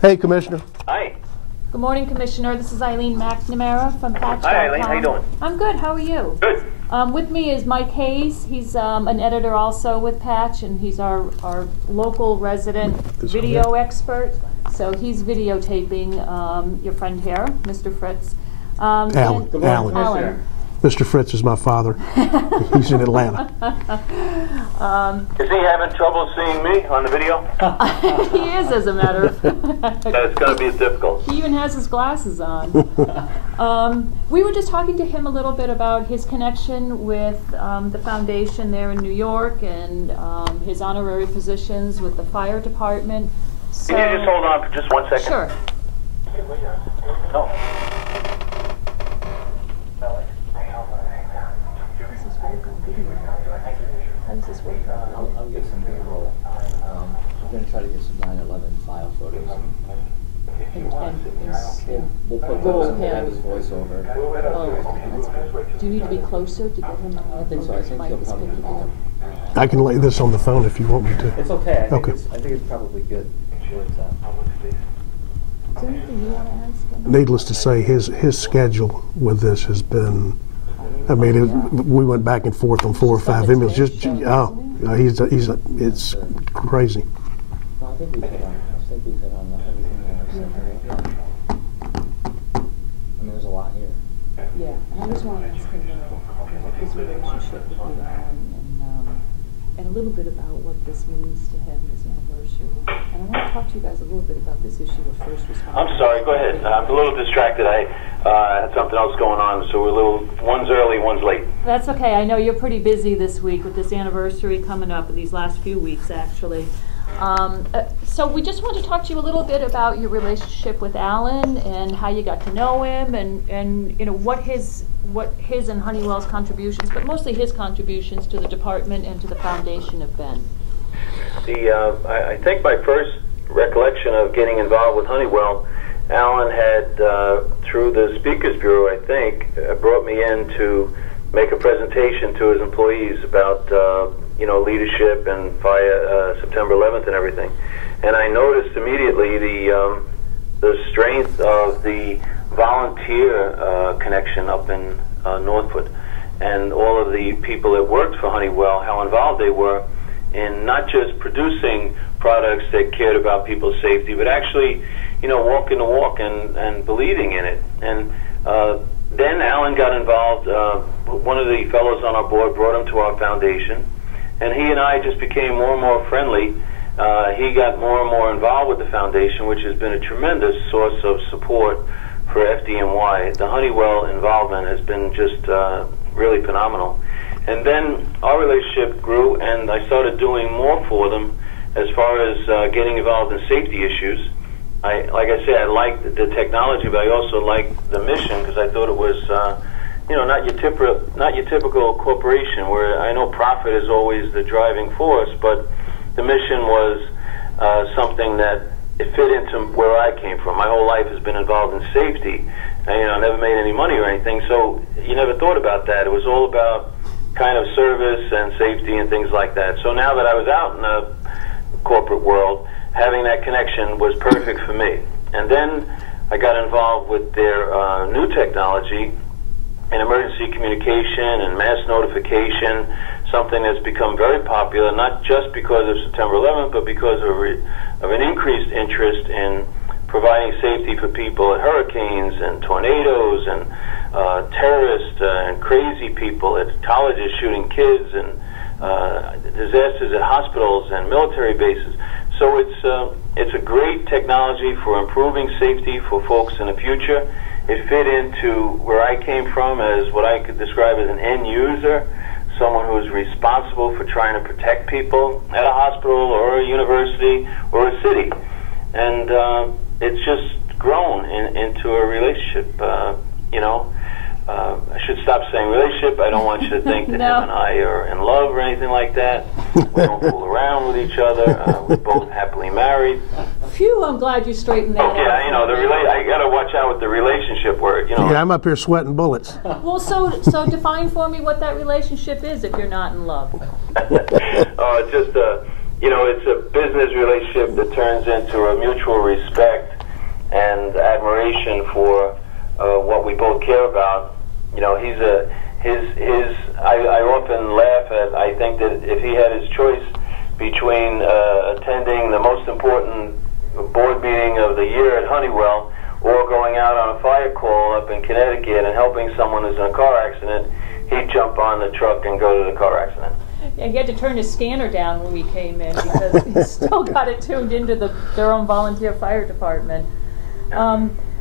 Hey, Commissioner. Hi. Good morning, Commissioner. This is Eileen McNamara from Patch.com. Hi, Eileen. How you doing? I'm good. How are you? Good. With me is Mike Hayes. He's an editor also with Patch, and he's our local resident video expert. So he's videotaping your friend here, Mr. Fritts. Alan. Mr. Fritts is my father. He's in Atlanta. Is he having trouble seeing me on the video? He is, as a matter of fact. It's going to be difficult. He even has his glasses on. We were just talking to him a little bit about his connection with the foundation there in New York and his honorary positions with the fire department. So, Can you just hold on for just 1 second? Sure. No. How does this work? I'll get some B-roll. I'm going to try to get some 9/11 file photos. We'll put those and we'll have his voiceover. Oh, that's good. Do you need to be closer to get him? I don't think so. I think he'll probably pick it up. I can lay this on the phone if you want me to. It's okay. Okay. I think it's probably good. Is there anything you want to ask him? Needless to say, his schedule with this has been, I mean, we went back and forth on 4 or 5 emails. It's crazy. No, I think we've hit on everything there. I mean, there's a lot here. Yeah, and I just want to ask him about his relationship with you, Alan, and a little bit about what this means to him, his anniversary. And I want to talk to you guys a little bit about this issue of first responders. I'm sorry, go ahead. I'm a little distracted. I had something else going on, so one's early, one's late. That's okay. I know you're pretty busy this week with this anniversary coming up, in these last few weeks, actually. So we just want to talk to you a little bit about your relationship with Alan and how you got to know him, and you know what his and Honeywell's contributions, but mostly his contributions to the department and to the foundation have been. I think my first recollection of getting involved with Honeywell, Alan had, through the Speakers Bureau, I think, brought me in to make a presentation to his employees about leadership and fire September 11th and everything. And I noticed immediately the strength of the volunteer connection up in Northwood, and all of the people that worked for Honeywell, how involved they were in not just producing products that cared about people's safety, but actually, walking the walk and believing in it. And then Alan got involved. One of the fellows on our board brought him to our foundation, and he and I just became more and more friendly. He got more and more involved with the foundation, which has been a tremendous source of support for FDNY. The Honeywell involvement has been just really phenomenal. And then our relationship grew, and I started doing more for them as far as getting involved in safety issues. Like I said, I liked the technology, but I also liked the mission, because I thought it was, not your typical corporation where I know profit is always the driving force, but the mission was something that it fit into where I came from. My whole life has been involved in safety. I never made any money or anything, so you never thought about that. It was all about kind of service and safety and things like that. So now that I was out in the corporate world, having that connection was perfect for me. And then I got involved with their new technology in emergency communication and mass notification, something that's become very popular, not just because of September 11th, but because of an increased interest in providing safety for people at hurricanes and tornadoes and terrorists and crazy people at colleges shooting kids and disasters at hospitals and military bases. So it's a great technology for improving safety for folks in the future. It fit into where I came from as what I could describe as an end user, someone who is responsible for trying to protect people at a hospital or a university or a city. And it's just grown into a relationship, I should stop saying relationship. I don't want you to think that No. him and I are in love or anything like that. We don't fool around with each other. We're both happily married. Phew, I'm glad you straightened that out. Yeah, I got to watch out with the relationship word, Yeah, I'm up here sweating bullets. Well, so define for me what that relationship is if you're not in love. It's just you know, it's a business relationship that turns into a mutual respect and admiration for what we both care about. You know, I often laugh at, I think that if he had his choice between attending the most important board meeting of the year at Honeywell or going out on a fire call up in Connecticut and helping someone who's in a car accident, he'd jump on the truck and go to the car accident. Yeah, he had to turn his scanner down when we came in because he still got it tuned into their own volunteer fire department.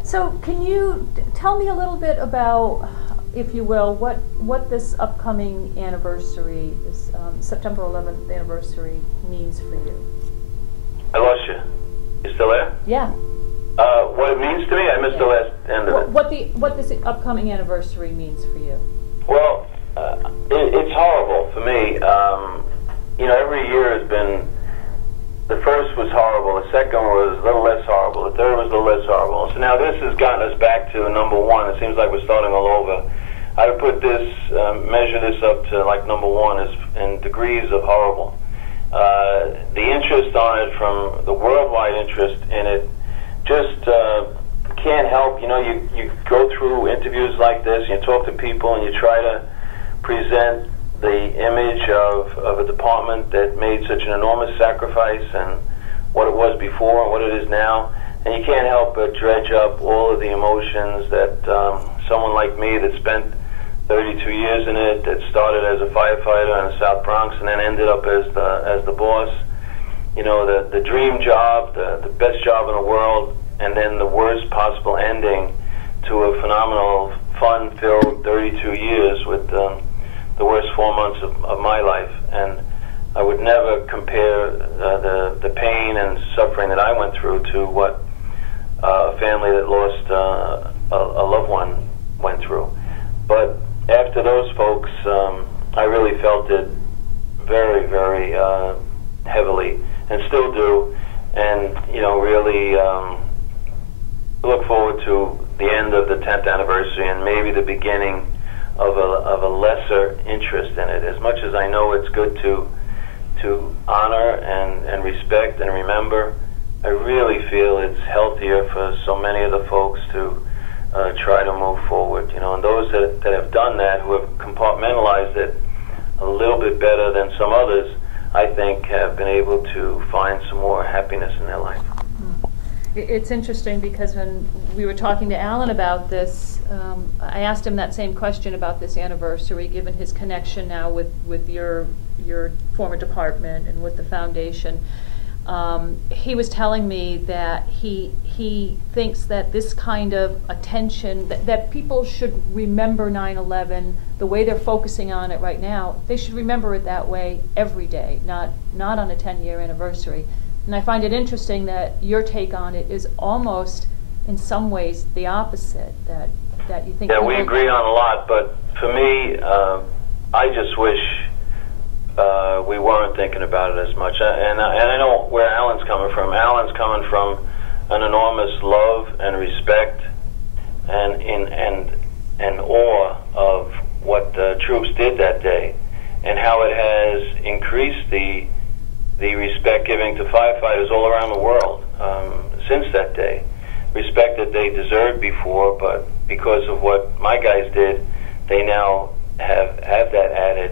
So can you tell me a little bit about, if you will, what this upcoming anniversary, this September 11th anniversary means for you? I lost you. You still there? Yeah. What it means to me? I missed the last end of it. What this upcoming anniversary means for you? Well, it's horrible for me. You know, every year has been, the first was horrible, the second was a little less horrible, the third was a little less horrible. So now this has gotten us back to number one. It seems like we're starting all over. I would put this, measure this up to like number one is in degrees of horrible. The interest on it, from the worldwide interest in it, just can't help. You know, you go through interviews like this, you talk to people, and you try to present the image of a department that made such an enormous sacrifice and what it was before and what it is now. And you can't help but dredge up all of the emotions that someone like me that spent 32 years in it, that started as a firefighter in the South Bronx and then ended up as the boss. You know, the dream job, the best job in the world, and then the worst possible ending to a phenomenal, fun-filled 32 years with the worst 4 months of my life. And I would never compare the pain and suffering that I went through to what a family that lost a loved one went through. But after those folks, I really felt it very, very heavily, and still do, and, you know, really look forward to the end of the 10th anniversary and maybe the beginning of a lesser interest in it. As much as I know it's good to honor and respect and remember, I really feel it's healthier for so many of the folks to try to move forward, you know, and those that have done that, who have compartmentalized it a little bit better than some others, I think have been able to find some more happiness in their life. It's interesting because when we were talking to Alan about this, I asked him that same question about this anniversary, given his connection now with your former department and with the foundation. He was telling me that he thinks that this kind of attention, that people should remember 9/11 the way they're focusing on it right now. They should remember it that way every day, not on a 10-year anniversary. And I find it interesting that your take on it is almost, in some ways, the opposite. That you think. Yeah, we agree on a lot, but for me, I just wish we weren't thinking about it as much. And I know where Alan's coming from. Alan's coming from an enormous love and respect and awe of what the troops did that day, and how it has increased the respect giving to firefighters all around the world since that day. Respect that they deserved before, but because of what my guys did, they now have that added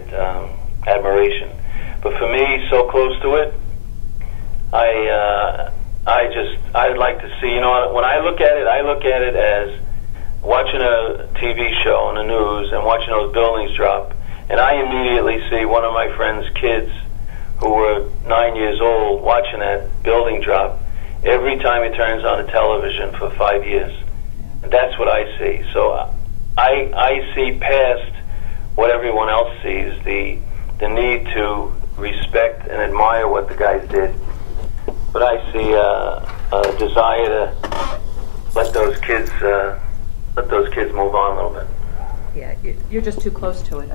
admiration. But for me, so close to it, I'd like to see, you know, when I look at it as watching a TV show on the news and watching those buildings drop, and I immediately see one of my friend's kids who were 9 years old watching that building drop every time he turns on the television for 5 years. And that's what I see. So I see past what everyone else sees, the need to respect and admire what the guys did. But I see a desire to let those kids move on a little bit. Yeah, you're just too close to it.